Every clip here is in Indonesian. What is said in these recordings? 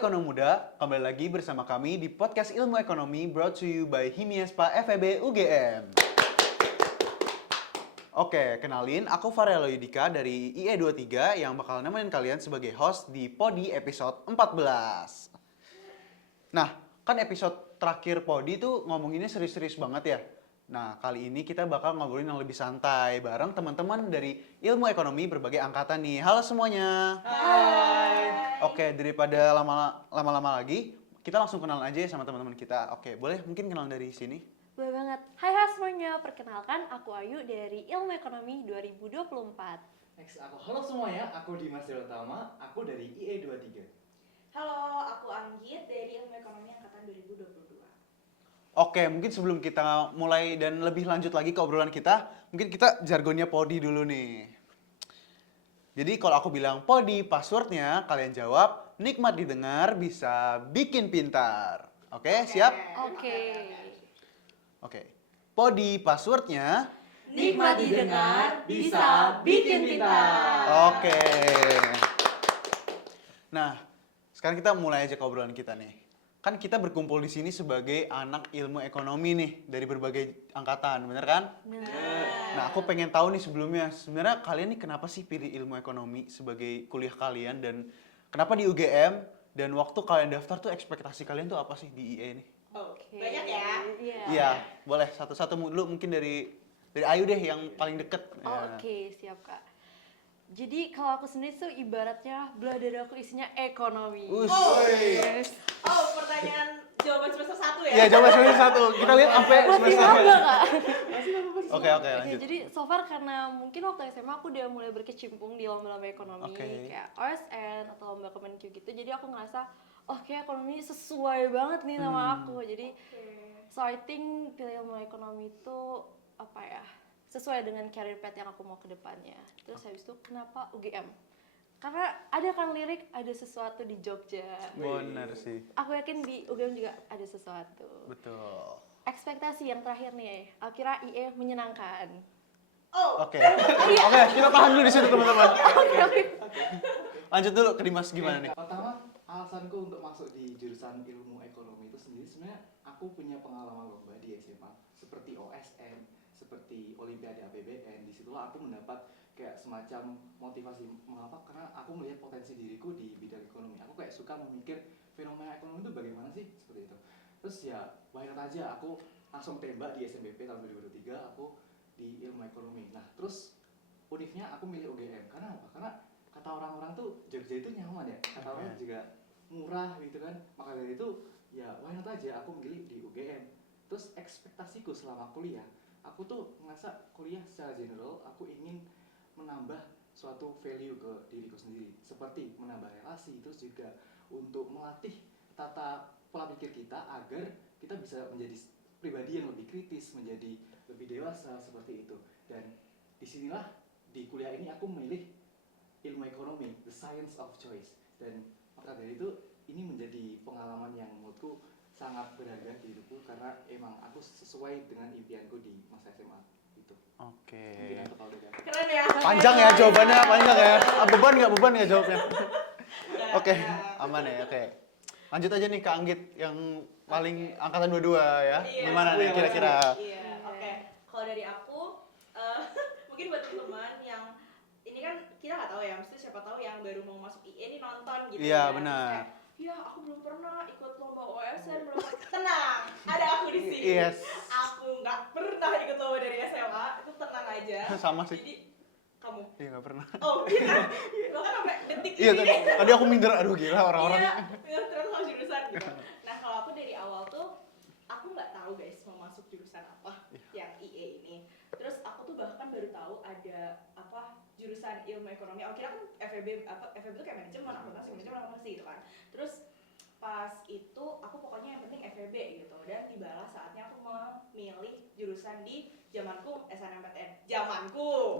Ekonom Muda, kembali lagi bersama kami di podcast Ilmu Ekonomi brought to you by Himiespa FEB UGM. Oke, kenalin, aku Farel Yudika dari IE23 yang bakal nemenin kalian sebagai host di Podi episode 14. Nah, kan episode terakhir Podi tuh ngomonginnya serius-serius banget ya. Nah, kali ini kita bakal ngobrolin yang lebih santai bareng teman-teman dari Ilmu Ekonomi berbagai angkatan nih. Halo semuanya. Hai. Oke, daripada lama-lama lagi, kita langsung kenalan aja ya sama teman-teman kita. Oke, boleh mungkin kenalan dari sini? Boleh banget. Hai semuanya, perkenalkan aku Ayu dari Ilmu Ekonomi 2024. Next, halo semuanya, aku Dimas Utama, aku dari IE23. Halo, aku Anggit dari Ilmu Ekonomi Angkatan 2022. Oke, mungkin sebelum kita mulai dan lebih lanjut lagi ke obrolan kita, mungkin kita jargonnya Podi dulu nih. Jadi kalau aku bilang Podi passwordnya, kalian jawab nikmat didengar bisa bikin pintar. Oke, siap? Oke. Podi passwordnya Nikmat didengar bisa bikin pintar. Oke. Nah, sekarang kita mulai aja ke obrolan kita nih. Kan kita berkumpul di sini sebagai anak ilmu ekonomi nih dari berbagai angkatan, bener kan? Nah, aku pengen tahu nih sebelumnya, sebenarnya kalian nih kenapa sih pilih ilmu ekonomi sebagai kuliah kalian dan kenapa di UGM dan waktu kalian daftar tuh ekspektasi kalian tuh apa sih di IE nih? Banyak ya? Iya, boleh satu-satu dulu mungkin dari Ayu deh yang paling deket. Oke, siap Kak. Jadi kalau aku sendiri tuh ibaratnya belah dada aku isinya ekonomi. Yes. Oh, pertanyaan jawaban semester 1 ya? Iya, jawaban semester 1. Kita lihat sampai Masih semester maba Kak. Oke, lanjut. Jadi so far karena mungkin waktu SMA aku udah mulai berkecimpung di lomba-lomba ekonomi kayak OSN atau lomba Kemenq gitu. Jadi aku ngerasa kayak ekonomi sesuai banget nih sama aku. Jadi so I think pilih ilmu ekonomi itu sesuai dengan career path yang aku mau ke depannya. Terus habis itu kenapa UGM? Karena ada kan lirik ada sesuatu di Jogja. Benar sih. Aku yakin di UGM juga ada sesuatu. Betul. Ekspektasi yang terakhir nih, aku kira IE menyenangkan. Oke, kita tahan dulu di situ teman-teman. Oke. Lanjut dulu ke Dimas gimana nih? Pertama, alasanku untuk masuk di jurusan ilmu ekonomi itu sendiri sebenarnya aku punya pengalaman lomba di SMA seperti OSN, seperti Olimpiade APBN. Disitulah aku mendapat kayak semacam motivasi mengapa karena aku melihat potensi diriku di bidang ekonomi. Aku kayak suka memikir fenomena ekonomi itu bagaimana sih seperti itu. Terus ya why not aja aku langsung tembak di SNBP tahun 2023 aku di ilmu ekonomi. Nah terus univnya aku milih UGM karena apa? Karena kata orang-orang tuh Jogja itu nyaman ya, kata orang juga murah gitu kan. Maka dari itu ya why not aja aku milih di UGM. Terus ekspektasiku selama kuliah, aku tuh ngerasa kuliah secara general aku ingin menambah suatu value ke diriku sendiri, seperti menambah relasi, terus juga untuk melatih tata pola pikir kita agar kita bisa menjadi pribadi yang lebih kritis, menjadi lebih dewasa seperti itu. Dan disinilah di kuliah ini aku memilih ilmu ekonomi, the science of choice. Dan maka dari itu ini menjadi pengalaman yang menurutku sangat berharga di hidupku karena emang aku sesuai dengan impianku di masa SMA itu. Oke. Keren ya? Panjang ya jawabannya, panjang ya. Beban nggak jawabnya? Oke, aman ya. Oke. Lanjut aja nih ke Anggit yang paling angkatan 22 ya. Gimana nih kira-kira? Iya, oke. Kalau dari aku, mungkin buat teman yang ini kan kita nggak tahu ya, mesti siapa tahu yang baru mau masuk IE ini nonton gitu. Iya, ya. benar. Terus kayak, ya aku belum pernah ikut lomba OSN, tenang, ada aku di sini. Yes. Aku nggak pernah ikut lomba dari SMA, itu tenang aja. Sama sih. Jadi kamu? Iya, nggak pernah. Oh iya, lo kan sampai detik Iya, ini. tadi aku minder, aduh gila orang-orang. Iya, terus sama jurusan gitu. Nah kalau aku dari awal tuh, aku nggak tahu guys mau masuk jurusan apa yang IE ini. Terus aku tuh bahkan baru tahu ada jurusan ilmu ekonomi. Aku kira kan FEB itu kayak manajemen akuntansi gitu kan. Terus pas itu aku pokoknya yang penting FEB gitu dan tibalah saatnya aku memilih jurusan di zamanku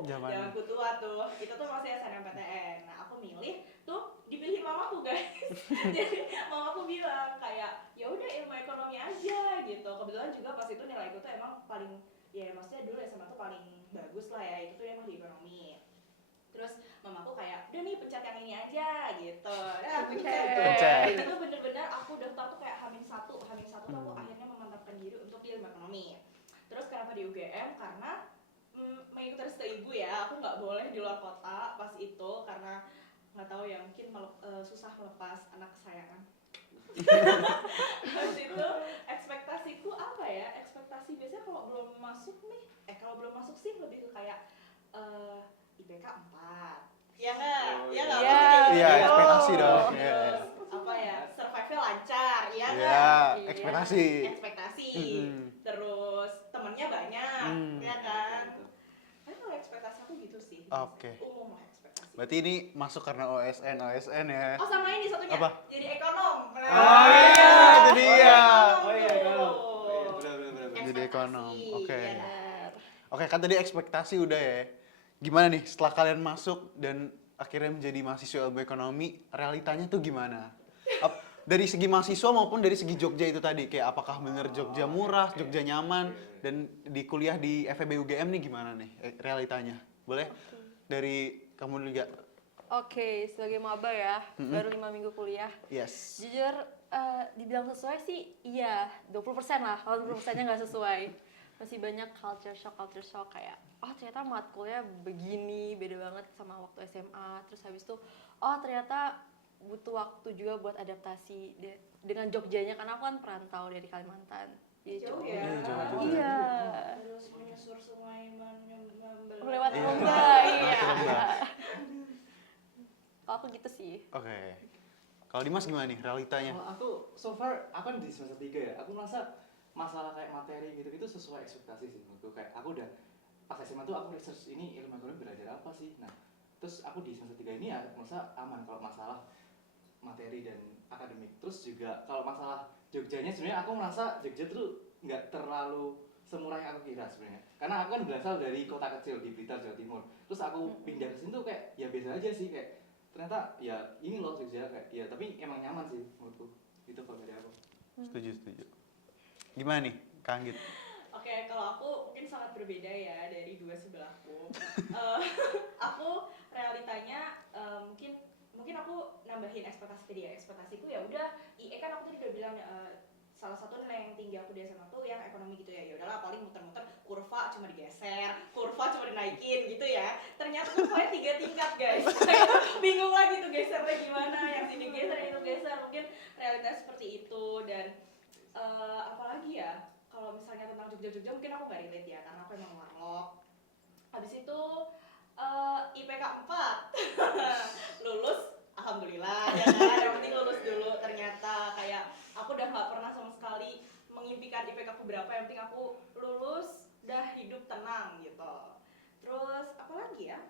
zamanku tua tuh itu tuh masih SNMPTN. Nah aku milih tuh dipilih mamaku guys. Jadi mamaku bilang kayak ya udah ilmu ekonomi aja gitu. Kebetulan juga pas itu nilaiku tuh emang paling ya maksudnya dulu SMA tuh paling bagus lah ya, itu tuh emang di ekonomi. Terus mamaku kayak, udah nih pencet yang ini aja gitu. Nah, Pencet. itu bener-bener aku daftar tuh kayak H-1 tuh aku akhirnya memantapkan diri untuk di ilmu ekonomi. Terus kenapa di UGM? Karena mengikuti restu ibu ya, aku nggak boleh di luar kota pas itu karena nggak tahu ya, mungkin susah melepas anak kesayangan. Habis itu ekspektasiku apa ya? Ekspektasi biasanya kalau belum masuk sih lebih ke kayak IPK 4. Ya nggak? Ya nggak? Iya. Maksudnya Iya, gitu. ekspektasi dong. Terus Iya. apa ya? Survival lancar, ya Iya, nggak? ekspektasi. Ekspektasi. Mm-mm. Terus temennya banyak, ya kan? Tapi kalau ekspektasi aku gitu sih. Oke. Umum lah ekspektasi. Berarti ini masuk karena OSN ya. Oh sama ini satunya. Apa? Jadi ekonom. Oh iya, itu dia. Oh iya, ekonom. Tuh. Benar. Jadi ekonom, Ekspektasi, oke. ya kan? Oke, kan tadi ekspektasi udah ya. Gimana nih setelah kalian masuk dan akhirnya menjadi mahasiswa ilmu ekonomi, realitanya tuh gimana? Dari segi mahasiswa maupun dari segi Jogja itu tadi, kayak apakah bener Jogja murah, Jogja nyaman, dan di kuliah di FEB UGM nih gimana nih realitanya? Boleh? Dari kamu juga. Oke, sebagai maba ya, baru 5 minggu kuliah. Yes. Jujur, dibilang sesuai sih iya, 20% lah, kalau 20%-nya nggak sesuai. Masih banyak culture shock kayak, oh ternyata matkulnya begini, beda banget sama waktu SMA. Terus habis itu, oh ternyata butuh waktu juga buat adaptasi dengan Jogjanya, karena aku kan perantau dari Kalimantan. Jadi Jauh jauh. ya. Iya. Harus menyusur sungai Melewati Iya. lomba, iya. Lomba. Kalau aku gitu sih. Oke. Kalau Dimas gimana nih realitanya? Kalau aku so far aku kan di semester 3 ya. Aku merasa masalah kayak materi gitu-gitu sesuai ekspektasi sih menurutku. Kayak aku udah pas SMA tuh aku research ini ilmu ekonomi belajar apa sih. Nah, terus aku di semester 3 ini ya merasa aman kalau masalah materi dan akademik. Terus juga kalau masalah Jogjanya sebenarnya aku merasa Jogja tuh nggak terlalu semurah yang aku kira sebenarnya. Karena aku kan berasal dari kota kecil di Blitar, Jawa Timur. Terus aku pindah ke sini tuh kayak ya biasa aja sih, kayak ternyata ya ini loh Jogja kayak ya, tapi emang nyaman sih menurutku. Itu kalau dari aku. Setuju. Gimana nih, Kang Anggit? Oke, kalau aku mungkin sangat berbeda ya dari dua sebelahku. Aku realitanya mungkin aku nambahin ekspektasi tadi ya. Ekspektasiku ya udah IE kan aku tadi udah bilang salah satu nilai yang tinggi aku di SMA tuh yang ekonomi gitu ya. Ya udahlah paling muter-muter kurva cuma digeser, kurva cuma dinaikin gitu ya. Ternyata kurvanya 3 tingkat, guys. Bingung lagi tuh gesernya gimana, yang sini geser, yang itu geser. Mungkin realitas seperti itu. Dan apalagi ya, kalau misalnya tentang Jogja mungkin aku nggak relate ya karena aku emang warlock. Habis itu IPK 4 lulus, alhamdulillah ya kan, yang penting lulus dulu. Ternyata kayak aku udah nggak pernah sama sekali mengimpikan IPK aku berapa, yang penting aku lulus, udah hidup tenang gitu. Terus apa lagi ya,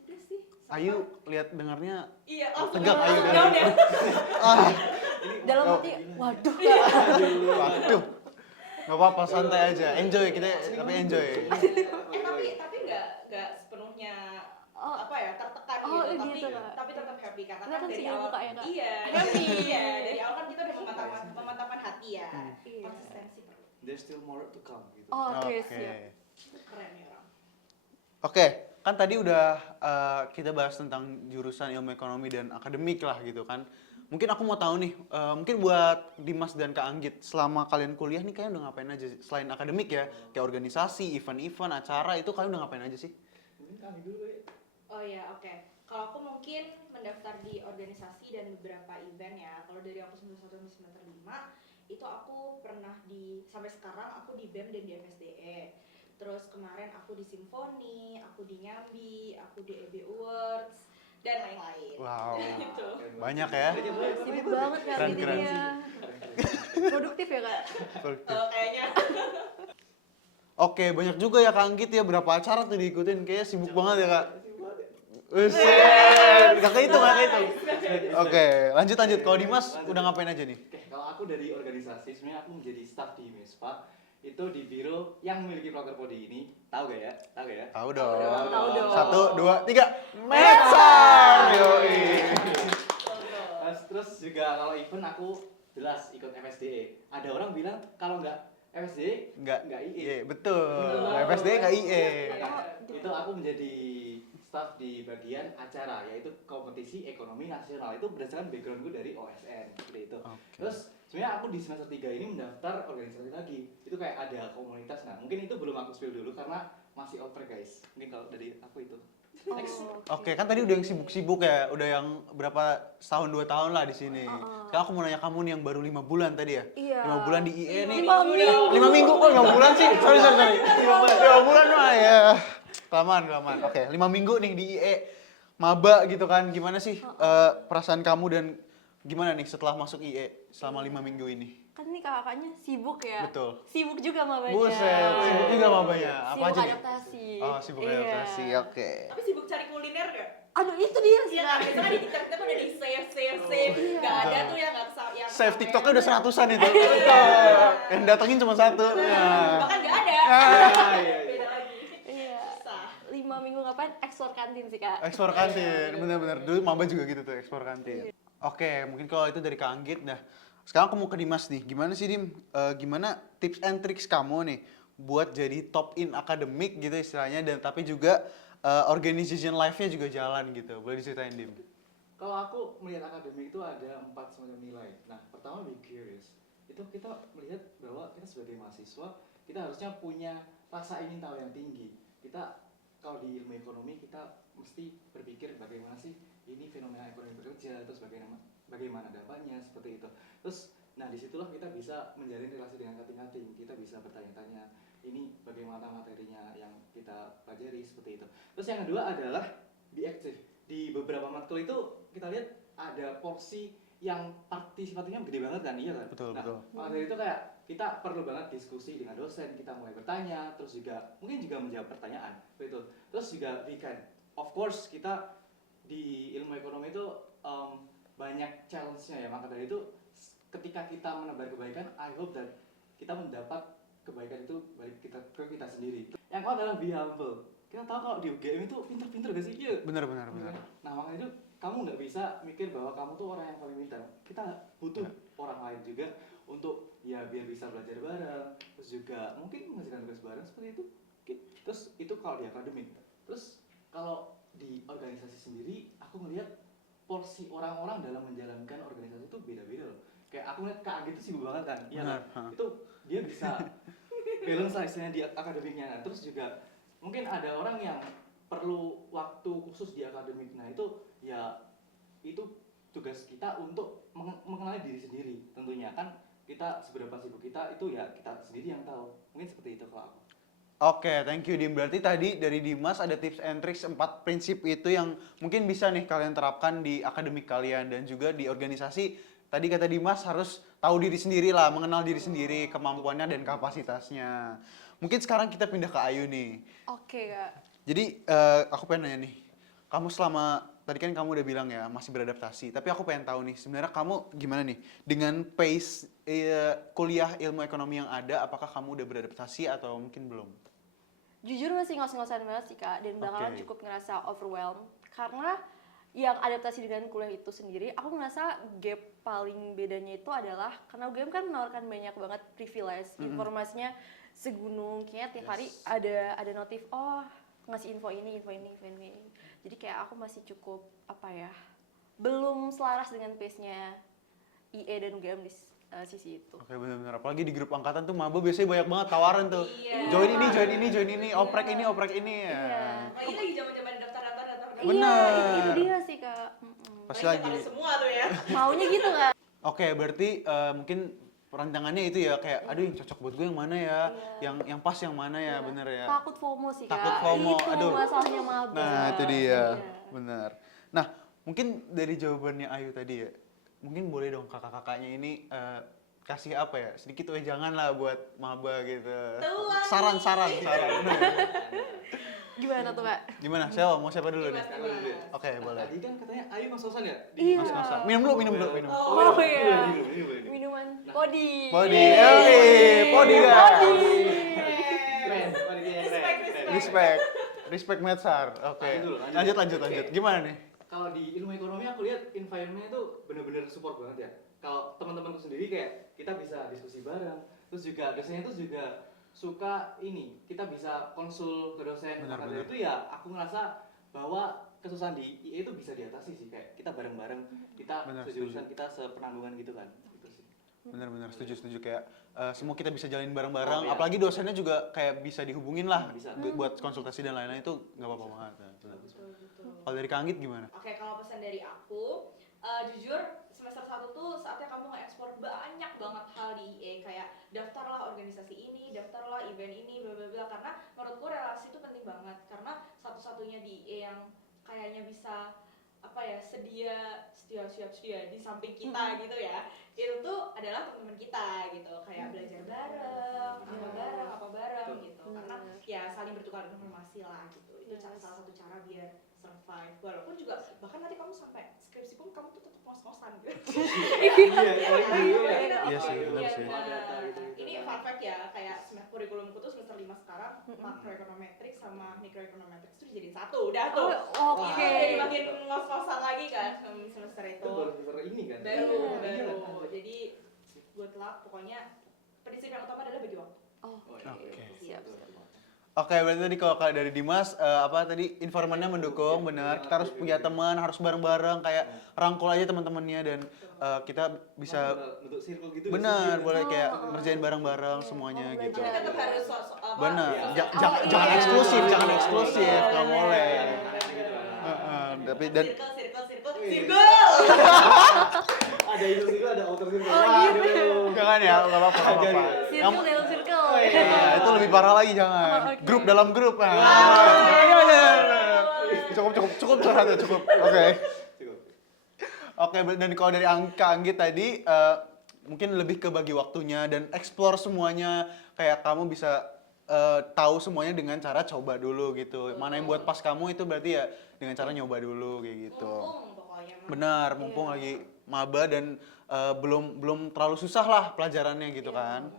udah sih. Ayu lihat dengarnya Iya, langsung tegak Ayu langsung dari- down ya. Dalam Oh. hati, waduh. waduh. Nggak apa-apa, santai aja. Enjoy kita, tapi enjoy. Tapi nggak sepenuhnya Oh. apa ya tertekan Oh, gitu, tapi gitu, Kak. tapi tetap happy karena kan Kelihatan dari senyum awal mukanya, Kak. iya dari awal kan kita udah pemantapan hati ya. Iya. Konsistensi perlu. There's still more to come gitu. Oh, oke, Oke. siap. Itu keren ya orang. Oke, kan tadi udah kita bahas tentang jurusan ilmu ekonomi dan akademik lah gitu kan. Mungkin aku mau tahu nih, mungkin buat Dimas dan Kak Anggit, selama kalian kuliah nih kalian udah ngapain aja sih? Selain akademik ya, kayak organisasi, event-event, acara, itu kalian udah ngapain aja sih? Mungkin kami dulu ya. Oh ya, oke. Kalau aku mungkin mendaftar di organisasi dan beberapa event ya. Kalau dari aku semester 1 sampai semester 5, itu aku pernah sampai sekarang aku di BEM dan di FSDE. Terus kemarin aku di Simfoni, aku di Nyambi, aku di EB Awards, dan lain-lain. Wow, Gitu. banyak ya. Sibuk banget Kak Keren, ini keren. dia. Produktif ya Kak? Kayaknya. Oke, banyak juga ya Kak Anggit ya, berapa acara tuh diikutin, kayaknya sibuk banget ya Kak. Buset, gak kehitung. Oke, lanjut. Kalau Dimas udah ngapain aja nih? Oke, kalau aku dari organisasi, sebenarnya aku menjadi staff di MESPA. Itu di biro yang memiliki proker prodi ini. Tahu gak ya? Tahu dong. Tahu dong. 1, 2, 3. Metsar! Yoi. Terus juga kalau event aku jelas ikut FSDE. Ada orang bilang kalau nggak FSDE Nggak IE. Iya, betul. Betul. FSD nggak IE. Nah, itu aku menjadi staff di bagian acara, yaitu kompetisi ekonomi nasional. Itu berdasarkan background gue dari OSN, seperti itu. Oke. Terus sebenarnya aku di semester 3 ini mendaftar organisasi lagi. Itu kayak ada komunitas. Nah, mungkin itu belum aku spill dulu karena masih oper guys. Mungkin kalau dari aku itu. Next. Oke, kan tadi udah yang sibuk-sibuk ya, udah yang berapa tahun 2 tahun lah di sini. Sekarang aku mau nanya kamu nih yang baru 5 bulan tadi ya. Iya. 5 bulan di IE nih. 5 minggu. 5 minggu kok 5 bulan sih? Sorry. 5 bulan mah ya. Kelamaan. Oke, 5 minggu nih di IE. Maba gitu kan. Gimana sih perasaan kamu dan gimana nih setelah masuk IE selama 5 minggu ini? Kan nih kakaknya sibuk ya. Betul. Sibuk juga mabanya. Buset, sibuk juga mabanya. Apa Sibuk aja nih? adaptasi. Oh, sibuk Iya. adaptasi. Oke. Tapi sibuk cari kuliner gak? Aduh, itu dia sih. Iya Kak. kan, biasanya kan di TikTok kita udah di save. Iya. Gak ada tuh yang gak yang Save sampai- TikToknya udah 100-an itu. Yang datengin cuma 1. Bahkan gak ada. Iya. Beda lagi. Iya. Susah. 5 minggu ngapain? Eksplor kantin sih, Kak. Ekspor kantin, bener-bener. Dulu maba juga gitu tuh, ekspor kantin. Oke, mungkin kalau itu dari Kak Anggit. Nah, sekarang aku mau ke Dimas nih. Gimana sih, Dim? Gimana tips and tricks kamu nih buat jadi top in akademik gitu istilahnya, dan tapi juga organization life-nya juga jalan gitu. Boleh diceritain, Dim? Kalau aku melihat akademik itu ada 4 semacam nilai. Nah, pertama be curious. Itu kita melihat bahwa kita sebagai mahasiswa, kita harusnya punya rasa ingin tahu yang tinggi. Kita kalau di ilmu ekonomi kita mesti berpikir bagaimana sih ini fenomena ekonomi bekerja, terus bagaimana dampaknya seperti itu. Terus nah disitulah kita bisa menjalin relasi dengan kating-kating. Kita bisa bertanya-tanya ini bagaimana materinya yang kita pelajari seperti itu. Terus yang kedua adalah be active. Di beberapa matkul itu kita lihat ada porsi yang partisipasinya gede banget kan, iya kan? Betul, nah, betul. maka dari itu kayak kita perlu banget diskusi dengan dosen, kita mulai bertanya, terus juga mungkin juga menjawab pertanyaan, begitu. Terus juga weekend, of course kita di ilmu ekonomi itu banyak challenge-nya ya, maka dari itu ketika kita menebar kebaikan, I hope that kita mendapat kebaikan itu balik kita ke kita sendiri. Yang kedua adalah be humble. Kita tahu kalau di UGM itu pinter-pinter gak sih? Iya. Bener. Nah makanya itu kamu nggak bisa mikir bahwa kamu tuh orang yang paling pintar. Kita butuh orang lain juga untuk ya biar bisa belajar bareng, terus juga mungkin mengerjakan tugas bareng seperti itu. Terus itu kalau di akademik. Terus kalau di organisasi sendiri, aku ngelihat porsi orang-orang dalam menjalankan organisasi itu beda-beda loh. Kayak aku ngeliat Kak Agi itu sibuk banget kan, iya kan? Itu dia bisa balance lah istilahnya di akademiknya. Nah, terus juga mungkin ada orang yang perlu waktu khusus di akademik. Nah itu ya itu tugas kita untuk mengenali diri sendiri tentunya kan, kita seberapa sibuk kita itu ya kita sendiri yang tahu. Mungkin seperti itu kalau aku. Oke, thank you, Dim. Berarti tadi dari Dimas ada tips and tricks 4 prinsip itu yang mungkin bisa nih kalian terapkan di akademik kalian dan juga di organisasi. Tadi kata Dimas harus tahu diri sendiri lah, mengenal diri sendiri, kemampuannya dan kapasitasnya. Mungkin sekarang kita pindah ke Ayu nih. Oke, Kak. Jadi aku pengen nanya nih, kamu selama tadi kan kamu udah bilang ya masih beradaptasi, tapi aku pengen tahu nih sebenarnya kamu gimana nih dengan pace kuliah ilmu ekonomi yang ada, apakah kamu udah beradaptasi atau mungkin belum? Jujur masih ngos-ngosan banget sih, Kak, dan belakangan Oke. cukup ngerasa overwhelmed karena yang adaptasi dengan kuliah itu sendiri, aku ngerasa gap paling bedanya itu adalah karena UGM kan menawarkan banyak banget privilege, informasinya segunung, kayaknya tiap hari ada notif, oh ngasih info ini. Jadi kayak aku masih cukup apa ya, belum selaras dengan pace-nya IE dan UGM di sisi itu. Oke, benar-benar. Apalagi di grup angkatan tuh maba biasanya banyak banget tawaran tuh. Iya. Join ini, oprek ini ya. Iya. Lagi zaman-zaman daftar. Bener. Itu dia sih, Kak. Pas Lagi lagi. semua tuh ya. Maunya gitu, Kak. Oke, berarti mungkin perancangannya itu ya kayak aduh yang cocok buat gue yang mana ya, yang pas yang mana ya, bener ya. Takut FOMO sih, Kak. Takut FOMO, Itu aduh. masalahnya maba. Nah, itu dia. Iya. Bener. Nah, mungkin dari jawabannya Ayu tadi ya, mungkin boleh dong kakak-kakaknya ini kasih apa ya, sedikit wejangan lah buat maba gitu. Tuang. Saran. Gimana tuh, Kak? Gimana? Mau siapa dulu nih? Aku dulu ya. Oke, boleh. Tadi kan katanya Ayu ngos-ngosan ya? Iya. Mas-masan. Minum dulu. Oh, iya. Ini boleh. Minuman podi. Podi, podi guys. Keren, panitianya keren. Respect Medsar. Oke. Lanjut. Lanjut. Gimana nih? Kalau di ilmu ekonomi aku lihat environment-nya itu benar-benar support banget ya. Kalau teman-temanku sendiri kayak kita bisa diskusi bareng, terus juga dosennya itu juga suka ini, kita bisa konsul ke dosen. Benar. Maka dari itu ya aku ngerasa bahwa kesusahan di IE itu bisa diatasi sih, kayak kita bareng-bareng, kita Benar, sejurusan, kita sepenanggungan gitu kan. Gitu sih. Bener-bener setuju kayak semua kita bisa jalin bareng-bareng, Oh, iya. apalagi dosennya juga kayak bisa dihubungin lah Bisa. buat konsultasi dan lain-lain itu nggak apa-apa banget. Bener. Betul, betul. Kalau dari Kak Anggit gimana? Oke, kalau pesan dari aku, jujur semester 1 tuh saatnya kamu nge-explore banyak banget hal di IE, kayak daftarlah organisasi ini, daftarlah event ini, bla bla bla, karena menurutku relasi itu penting banget, karena satu-satunya di IE yang kayaknya bisa apa ya, sedia di samping kita gitu ya, itu tuh adalah teman-teman kita gitu, kayak belajar bareng, apa bareng gitu, karena ya saling bertukar informasi lah gitu, itu salah satu cara biar survive, walaupun juga bahkan nanti kamu sampai skripsi pun kamu tuh tetap ngos-ngosan gitu. Iya sih, benar sih. Ini fun fact ya, kayak kurikulumku tuh semester 5 sekarang, makroeconometrics sama microeconometrics tuh dijadiin satu, udah tuh. Oke. Itu jadi makin ngos-ngosan lagi kan semester Itu itu. baru semester ini kan. Baru. Iya. Jadi good luck, pokoknya prinsip yang utama adalah bagi waktu. Oh, Oh, iya. Oke. Siap. Oke, berarti tadi kalau dari Dimas, apa tadi informannya mendukung, benar. Kita harus punya teman, harus bareng-bareng, kayak rangkul aja teman-temannya dan kita bisa, bentuk circle gitu. benar, nggak sih? boleh kayak Oh, ngerjain bareng-bareng semuanya Oh, gitu. Tapi tetap harus apa? Benar, Iya. jangan iya. eksklusif, jangan Iya, eksklusif, iya, nggak iya, boleh. iya. Gitu kan. Tapi dan Circle. Ada itu circle, ada outer circle. Oh, gitu. Waduh. jangan ya, nggak apa-apa, nggak apa-apa. Circle dalam circle. Nah, itu lebih parah lagi jangan. Oh, oke. Grup dalam grup. Nah. Cukup curhat ya, cukup. Oke. Cukup. Oke, dan kalau dari Kak Anggit tadi mungkin lebih ke bagi waktunya dan explore semuanya, kayak kamu bisa tahu semuanya dengan cara coba dulu gitu. Mana yang buat pas kamu itu berarti ya dengan cara nyoba dulu kayak gitu. Mumpung pokoknya mah. Benar, mumpung lagi maba dan belum terlalu susah lah pelajarannya gitu kan.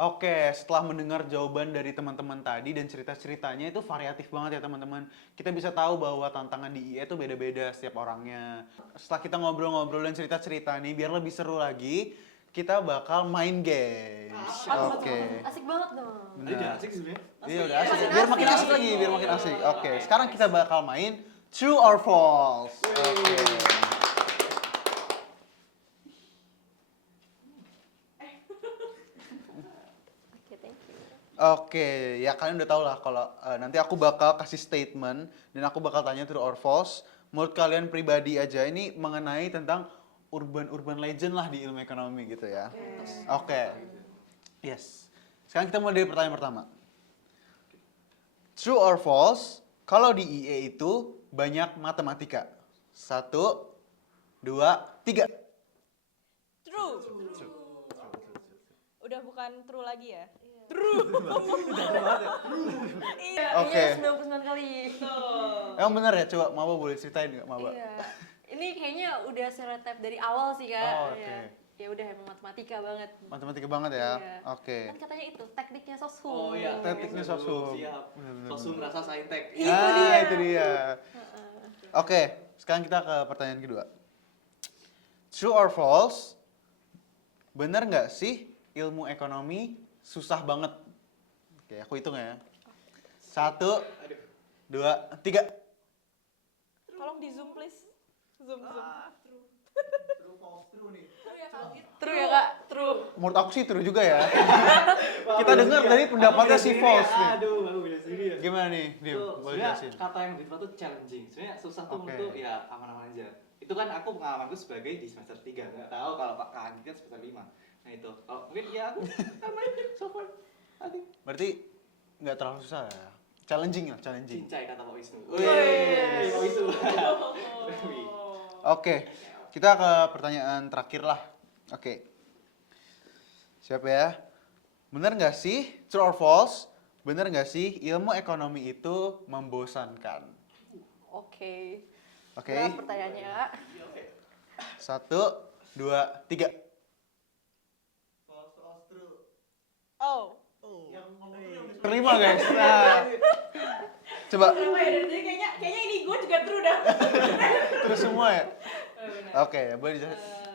Oke, setelah mendengar jawaban dari teman-teman tadi dan cerita-ceritanya itu variatif banget ya teman-teman. Kita bisa tahu bahwa tantangan di IE itu beda-beda setiap orangnya. Setelah kita ngobrol-ngobrol dan cerita-cerita nih, biar lebih seru lagi, kita bakal main games. Oke. Asik banget dong. Tadi udah asik sebenarnya. Iya udah asik. Biar makin asik lagi, biar makin asik. Oke, sekarang kita bakal main True or False. Oke. Oke, thank you. Oke, ya kalian udah tau lah kalau nanti aku bakal kasih statement dan aku bakal tanya true or false. Menurut kalian pribadi aja ini mengenai tentang urban legend lah di ilmu ekonomi gitu ya. Oke. Yes. Sekarang kita mulai dari pertanyaan pertama. True or false? Kalau di IE itu banyak matematika. 1, 2, 3. True. Udah bukan true lagi ya? Oke. Iya, 99 kali. Emang bener ya? Coba Maba boleh ceritain nggak Maba? Iya. Ini kayaknya udah stereotip dari awal sih, Kak. Oh, oke. Iya. Ya udah emang matematika banget. Matematika banget ya? Iya. Oke. Kan katanya itu tekniknya soshum. Oh iya, Tekniknya sosum. Siap. Bener-bener. Sosum rasa saintek. Itu Ah, dia. itu dia. Oke, sekarang kita ke pertanyaan kedua. True or false? Bener nggak sih ilmu ekonomi susah banget? Oke, aku hitung ya. 1, 2, 3. Tolong di zoom please. Zoom. True ya, Kak? True. Menurut aku sih true juga ya. Kita dengar dari pendapatnya si false nih. Aduh, aku beda sendiri ya. Gimana nih, Dim? Tuh, Boleh sebenarnya jelasin? kata yang ditepat tuh challenging. Sebenarnya susah tuh Oke. menurut ya aman-aman aja. Itu kan aku pengalamanku sebagai di semester 3. Nggak tahu kalau Pak Kagi kan semester 5. Nah itu, kalau mungkin ya aku aman so far. I think. Berarti nggak terlalu susah ya? Challenging lah, challenging. Cincai kata Pak Wisnu. Wih. Pak Wisnu. Oke, kita ke pertanyaan terakhir lah. Oke. Siapa ya? Bener nggak sih, true or false? Bener nggak sih ilmu ekonomi itu membosankan? Oke. Oke. Berat pertanyaannya, Kak. 1, 2, 3. Oh. Terlima guys. Nah, coba Kenapa ya? Dari tadi kayaknya ini gue juga true dah. terus semua ya. Benar. Oke, boleh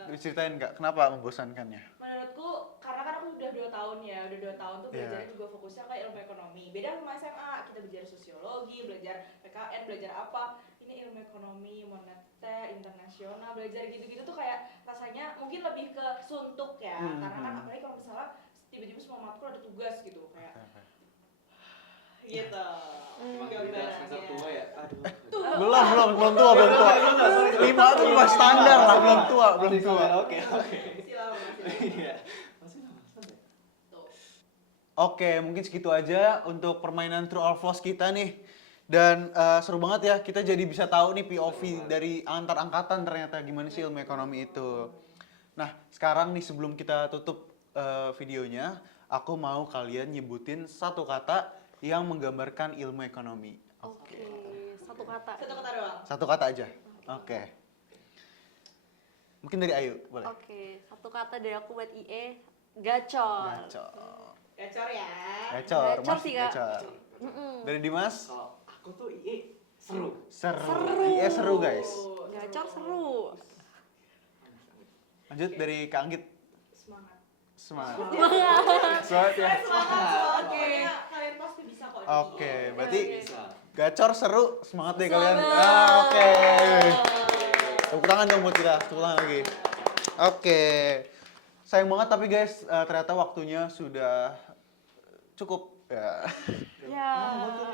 diceritain nggak kenapa membosankannya? Menurutku karena kan aku udah 2 tahun ya, udah 2 tahun tuh Iya. belajarnya juga fokusnya ke ilmu ekonomi. Beda sama SMA, kita belajar sosiologi, belajar PKN, belajar apa. ilmu ekonomi, moneter, internasional, belajar gitu-gitu tuh kayak rasanya mungkin lebih ke suntuk ya, karena kan apalagi kalau misalnya tiba-tiba semua matkul ada tugas gitu kayak gitu. Makin kita semester tua ya, aduh. Belum tua. 5 tuh masih standar lah, belum tua. Oke. Masih lama. Iya. Masih lama, santai. Tuh. Oke, mungkin segitu aja untuk permainan True or False kita nih. Dan seru banget ya, kita jadi bisa tahu nih POV dari antar angkatan ternyata gimana sih ilmu ekonomi itu. Nah, sekarang nih sebelum kita tutup videonya, aku mau kalian nyebutin satu kata yang menggambarkan ilmu ekonomi. Oke, satu kata. Satu kata doang. Satu kata aja. Oke. Mungkin dari Ayu, boleh. Oke, satu kata dari aku buat IE, gacor. Gacor. Gacor ya. Gacor, Gacor Mas sih, Kak. gacor. Dari Dimas? Kalau aku tuh IE seru. Seru. Iya seru guys. Gacor seru. Lanjut dari Kak Anggit. Semangat. Semangat. Semangat. Semangat ya. Semangat. Pokoknya kalian pasti bisa kok. di Oke, IE. berarti Bisa. gacor seru, semangat deh kalian. Semangat. Oke. Tepuk tangan dong buat kita, tepuk tangan lagi. Oke. Sayang banget tapi guys, ternyata waktunya sudah cukup ya. Ya.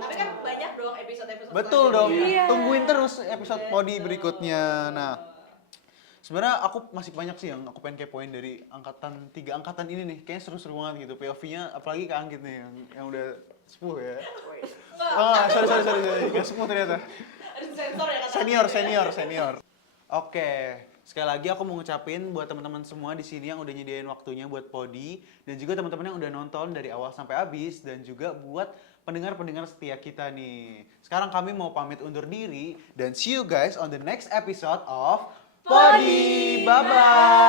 Tapi kan banyak dong episode-episode Betul dong. Iya. Tungguin terus episode Podi berikutnya. Nah, sebenarnya aku masih banyak sih yang aku pengen kepoin dari angkatan 3 angkatan ini nih. Kayaknya seru-seru banget gitu. POV-nya apalagi Kak Anggit nih yang udah sepuh ya. Oh, sorry. Gak sepuh ternyata. Harus sensor ya kata Senior. Oke, sekali lagi aku mau ngucapin buat teman-teman semua di sini yang udah nyediain waktunya buat Podi dan juga teman-teman yang udah nonton dari awal sampai habis dan juga buat pendengar-pendengar setia kita nih. Sekarang kami mau pamit undur diri dan see you guys on the next episode of Podi. Bye bye.